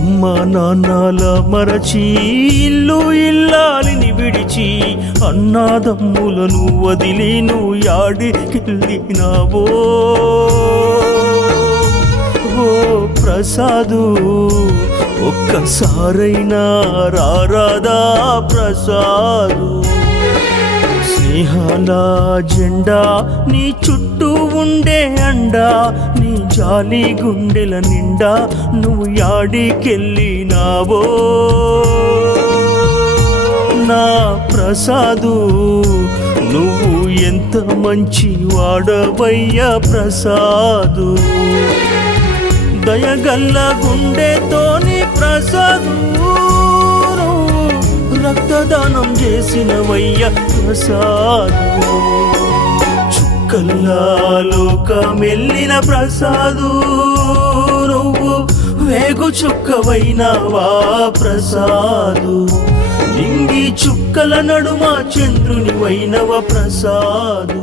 అమ్మ నాన్నల మరచి ఇల్లు ఇల్లాలిని విడిచి అన్నాదమ్ములను వదిలి నువ్వు యాడికెళ్ళినావో ఓ ప్రసాదు ఒక్కసారైనా రారాదా ప్రసాదు స్నేహాల జెండా నీ చుట్టూ ఉండే అండా నీ జాలి గుండెల నిండా నువ్వు యాడికెళ్ళినావో నా ప్రసాదు నువ్వు ఎంత మంచి వాడవయ్యా ప్రసాదు దయగల్ల గుండెతోని ప్రసాదు రక్తదానం చేసినవయ్య ప్రసాదు చుక్కల్లా లోకమెల్లిన ప్రసాదు నువ్వు వేగు చుక్కవైనవా ప్రసాదు నింగి చుక్కల నడుమ చంద్రుని వైనవ ప్రసాదు